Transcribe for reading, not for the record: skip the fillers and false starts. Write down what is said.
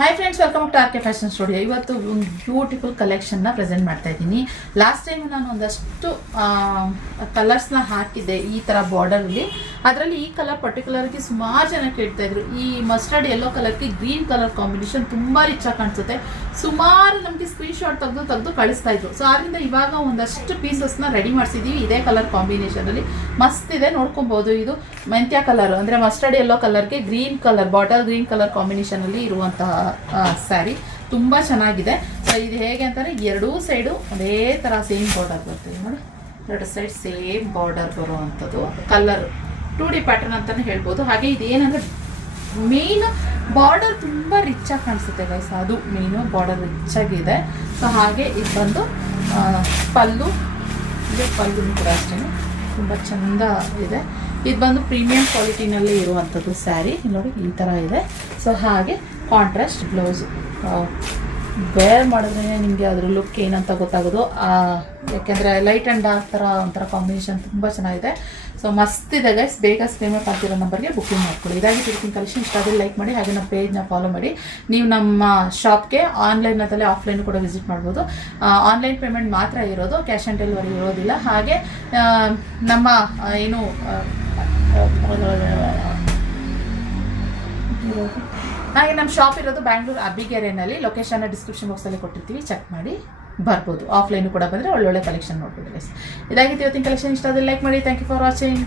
Hi friends, welcome to R K fashion studio. ಇವತ್ತು ಒಂದು beautiful ಕಲೆಕ್ಷನ್ನ present ಮಾಡ್ತಾ ಇದ್ದೀನಿ. ಲಾಸ್ಟ್ ಟೈಮ್ ನಾನು ಒಂದಷ್ಟು ಕಲರ್ಸ್ನ ಹಾಕಿದ್ದೆ ಈ ಥರ ಬಾರ್ಡರಲ್ಲಿ. ಅದರಲ್ಲಿ ಈ ಕಲರ್ ಪರ್ಟಿಕ್ಯುಲರ್ಗೆ ಸುಮಾರು ಜನ ಕೇಳ್ತಾ ಇದ್ರು. ಈ ಮಸ್ಟರ್ಡ್ ಯೆಲ್ಲೋ ಕಲರ್ಗೆ ಗ್ರೀನ್ ಕಲರ್ ಕಾಂಬಿನೇಷನ್ ತುಂಬ ರಿಚ್ ಆಗಿ ಕಾಣಿಸುತ್ತೆ. ಸುಮಾರು ನಮಗೆ ಸ್ಕ್ರೀನ್ ಶಾಟ್ ತೆಗೆದು ಕಳಿಸ್ತಾ ಇದ್ರು. ಸೊ ಆದ್ದರಿಂದ ಇವಾಗ ಒಂದಷ್ಟು ಪೀಸಸ್ನ ರೆಡಿ ಮಾಡಿಸಿದ್ದೀವಿ ಇದೇ ಕಲರ್ ಕಾಂಬಿನೇಷನಲ್ಲಿ. ಮಸ್ತ್ ಇದೆ, ನೋಡ್ಕೊಬೋದು. ಇದು ಮೆಂತ್ಯ ಕಲರ್ ಅಂದರೆ ಮಸ್ಟರ್ಡ್ ಯೆಲ್ಲೋ ಕಲರ್ಗೆ green colour, bottle green colour ಕಾಂಬಿನೇಷನಲ್ಲಿ ಇರುವಂತಹ ಸ್ಯಾರಿ ತುಂಬ ಚೆನ್ನಾಗಿದೆ. ಸೊ ಇದು ಹೇಗೆ ಅಂತಂದರೆ ಎರಡೂ ಸೈಡು ಅದೇ ಥರ ಸೇಮ್ ಬಾರ್ಡರ್ ಬರ್ತದೆ ನೋಡಿ. ಎರಡು ಸೈಡ್ ಸೇಮ್ ಬಾರ್ಡರ್ ಬರುವಂಥದ್ದು ಕಲರ್ 2D ಪ್ಯಾಟರ್ನ್ ಅಂತಲೇ ಹೇಳ್ಬೋದು. ಹಾಗೆ ಇದೇನಂದರೆ ಮೇನ್ ಬಾರ್ಡರ್ ತುಂಬ ರಿಚಾಗಿ ಕಾಣಿಸುತ್ತೆ ಗೈಸ್, ಅದು ಮೇನು ಬಾರ್ಡರ್ ರಿಚಾಗಿದೆ. ಸೊ ಹಾಗೆ ಇದು ಬಂದು ಪಲ್ಲು, ಇದು ಪಲ್ಲು ಕೂಡ ಅಷ್ಟೇ ತುಂಬ ಚೆಂದ ಇದೆ. ಇದು ಬಂದು ಪ್ರೀಮಿಯಂ ಕ್ವಾಲಿಟಿನಲ್ಲಿ ಇರುವಂಥದ್ದು ಸ್ಯಾರಿ ನೋಡಿ, ಈ ಥರ ಇದೆ. ಸೊ ಹಾಗೆ ಕಾಂಟ್ರಾಸ್ಟ್ ಬ್ಲೌಸು ವೇರ್ ಮಾಡಿದ್ರೆ ನಿಮಗೆ ಅದ್ರ ಲುಕ್ ಏನಂತ ಗೊತ್ತಾಗೋದು. ಯಾಕೆಂದರೆ ಲೈಟ್ ಆ್ಯಂಡ್ ಡಾರ್ಕ್ ಥರ ಒಂಥರ ಕಾಂಬಿನೇಷನ್ ತುಂಬ ಚೆನ್ನಾಗಿದೆ. ಸೊ ಮಸ್ತ್ ಇದೆ ಗೈಸ್. ಬೇಗ ಸ್ಕ್ರೀನ್ ಆಗ್ತಿರೋ ನಂಬರ್ಗೆ ಬುಕ್ಕಿಂಗ್ ಮಾಡ್ಕೊಳ್ಳಿ. ಇದಾಗಿ ತಿರ್ಕಿನ ಕಲೆಕ್ಷನ್ ಇಷ್ಟ ಆದರೆ ಲೈಕ್ ಮಾಡಿ, ಹಾಗೆ ನಮ್ಮ ಪೇಜ್ನ ಫಾಲೋ ಮಾಡಿ. ನೀವು ನಮ್ಮ ಶಾಪ್ಗೆ ಆನ್ಲೈನ್ ಅಥವಾ ಆಫ್ಲೈನ್ ಕೂಡ ವಿಸಿಟ್ ಮಾಡ್ಬೋದು. ಆನ್ಲೈನ್ ಪೇಮೆಂಟ್ ಮಾತ್ರ ಇರೋದು, ಕ್ಯಾಶ್ ಆನ್ ಡೆಲಿವರಿ ಇರೋದಿಲ್ಲ. ಹಾಗೆ ನಮ್ಮ ಏನು ಹಾಗೆ ನಮ್ಮ ಶಾಪ್ ಇರೋದು ಬ್ಯಾಂಗ್ಳೂರು ಅಬ್ಬಿಗೆರೆನಲ್ಲಿ. ಲೊಕೇಶನ್ನ ಡಿಸ್ಕ್ರಿಪ್ಷನ್ ಬಾಕ್ಸಲ್ಲಿ ಕೊಟ್ಟಿರ್ತೀವಿ, ಚೆಕ್ ಮಾಡಿ ಬರ್ಬೋದು. ಆಫ್ಲೈನು ಕೂಡ ಬಂದರೆ ಒಳ್ಳೊಳ್ಳೆ ಕಲೆಕ್ಷನ್ ನೋಡ್ಬೋದು ಗೈಸ್. ಇದಾಗಿತ್ತು ಇವತ್ತಿನ ಕಲೆಕ್ಷನ್. ಇಷ್ಟ ಆದರೆ ಲೈಕ್ ಮಾಡಿ. Thank you for watching.